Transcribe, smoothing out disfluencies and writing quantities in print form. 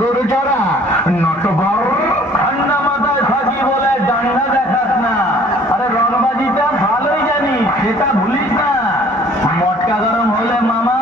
গরু চড়া নটবর। ঠান্ডা মাথায় থাকি বলে ডান্ডা দেখাস না। আরে রংবাজিটা ভালোই জানি, সেটা ভুলিস না। মটকা গরম হলে মামা